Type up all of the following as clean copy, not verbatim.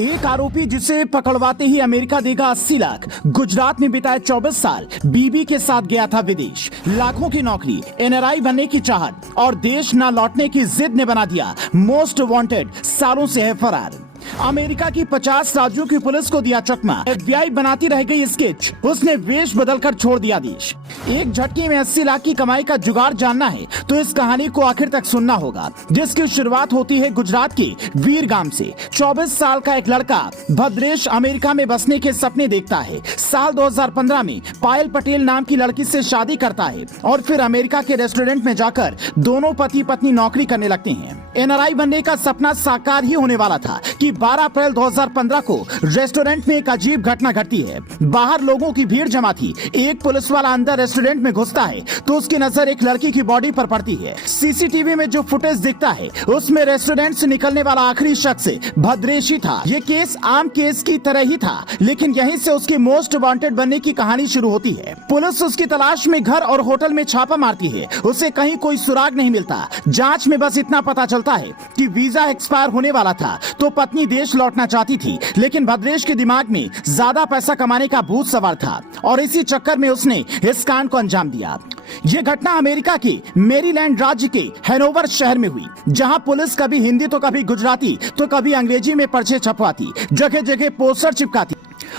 एक आरोपी जिसे पकड़वाते ही अमेरिका देगा 80 लाख। गुजरात में बिताए 24 साल, बीबी के साथ गया था विदेश। लाखों की नौकरी, एनआरआई बनने की चाहत और देश न लौटने की जिद ने बना दिया मोस्ट वांटेड, सालों से है फरार। अमेरिका की 50 राज्यों की पुलिस को दिया चकमा। एफबीआई बनाती रह गई स्केच, उसने वेश बदलकर छोड़ दिया देश। एक झटके में 80 लाख की कमाई का जुगाड़ जानना है तो इस कहानी को आखिर तक सुनना होगा, जिसकी शुरुआत होती है गुजरात के वीरगाम से। 24 साल का एक लड़का भद्रेश अमेरिका में बसने के सपने देखता है। साल 2015 में पायल पटेल नाम की लड़की से शादी करता है और फिर अमेरिका के रेस्टोरेंट में जाकर दोनों पति पत्नी नौकरी करने लगते हैं। एनआरआई बनने का सपना साकार ही होने वाला था कि 12 अप्रैल 2015 को रेस्टोरेंट में एक अजीब घटना घटती है। बाहर लोगों की भीड़ जमा थी। एक पुलिस वाला अंदर रेस्टोरेंट में घुसता है तो उसकी नजर एक लड़की की बॉडी पर पड़ती है। सीसीटीवी में जो फुटेज दिखता है उसमें रेस्टोरेंट से निकलने वाला आखिरी शख्स भद्रेश ही था। ये केस आम केस की तरह ही था, लेकिन यहीं से उसके मोस्ट वांटेड बनने की कहानी शुरू होती है। पुलिस उसकी तलाश में घर और होटल में छापा मारती है। उसे कहीं कोई सुराग नहीं मिलता। जांच में बस इतना पता चलता है कि वीजा एक्सपायर होने वाला था तो पत्नी देश लौटना चाहती थी, लेकिन भद्रेश के दिमाग में ज्यादा पैसा कमाने का भूत सवार था और इसी चक्कर में उसने इस कांड को अंजाम दिया। ये घटना अमेरिका के मैरीलैंड राज्य के हैनोवर शहर में हुई, जहां पुलिस कभी हिंदी तो कभी गुजराती तो कभी अंग्रेजी में पर्चे छपवाती, जगह जगह पोस्टर चिपकाती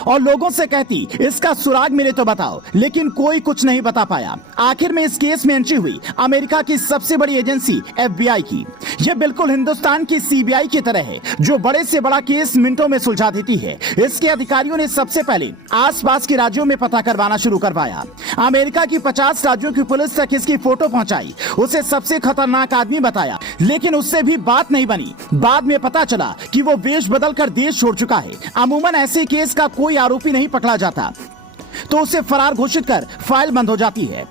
और लोगों से कहती इसका सुराग मिले तो बताओ, लेकिन कोई कुछ नहीं बता पाया। आखिर में इस केस में एंट्री हुई अमेरिका की सबसे बड़ी एजेंसी एफबीआई की। यह बिल्कुल हिंदुस्तान की सीबीआई की तरह है, जो बड़े से बड़ा केस मिनटों में सुलझा देती है। इसके अधिकारियों ने सबसे पहले आसपास के राज्यों में पता करवाना शुरू करवाया। अमेरिका की 50 राज्यों की पुलिस तक इसकी फोटो पहुंचाई, उसे सबसे खतरनाक आदमी बताया, लेकिन उससे भी बात नहीं बनी। बाद में पता चला कि वो वेश बदलकर देश छोड़ चुका है। अमूमन ऐसे केस का कोई आरोपी नहीं पकड़ा जाता तो उसे फरार घोषित कर फाइल बंद हो जाती है,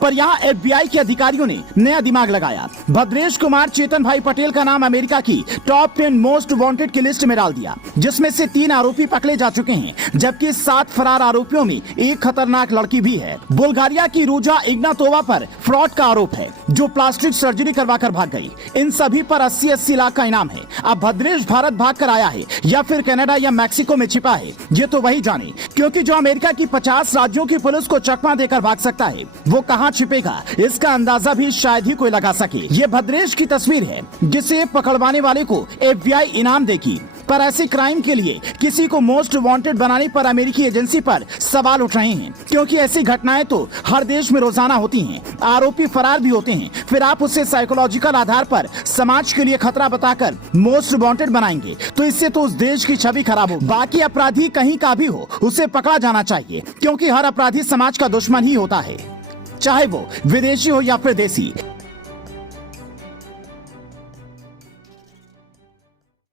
पर यहाँ एफबीआई के अधिकारियों ने नया दिमाग लगाया। भद्रेश कुमार चेतन भाई पटेल का नाम अमेरिका की टॉप 10 मोस्ट वांटेड की लिस्ट में डाल दिया, जिसमें से 3 आरोपी पकड़े जा चुके हैं, जबकि 7 फरार आरोपियों में एक खतरनाक लड़की भी है। बुल्गारिया की रूजा इग्नातोवा पर फ्रॉड का आरोप है, जो प्लास्टिक सर्जरी करवाकर भाग गई। इन सभी पर 80-80 लाख का इनाम है। अब भद्रेश भारत भाग कर आया है या फिर कनाडा या मैक्सिको में छिपा है, ये तो वही जाने, क्योंकि जो अमेरिका की 50 राज्यों की पुलिस को चकमा देकर भाग सकता है वो कहाँ छिपेगा, इसका अंदाजा भी शायद ही कोई लगा सके। ये भद्रेश की तस्वीर है, जिसे पकड़वाने वाले को एफबीआई इनाम देगी। पर ऐसे क्राइम के लिए किसी को मोस्ट वांटेड बनाने पर अमेरिकी एजेंसी पर सवाल उठ रहे हैं, क्योंकि ऐसी घटनाएं तो हर देश में रोजाना होती हैं। आरोपी फरार भी होते हैं, फिर आप उसे साइकोलॉजिकल आधार पर समाज के लिए खतरा बताकर मोस्ट वांटेड बनाएंगे तो इससे तो उस देश की छवि खराब हो। बाकी अपराधी कहीं का भी हो, उसे पकड़ा जाना चाहिए, क्योंकि हर अपराधी समाज का दुश्मन ही होता है, चाहे वो विदेशी हो या फिर देसी।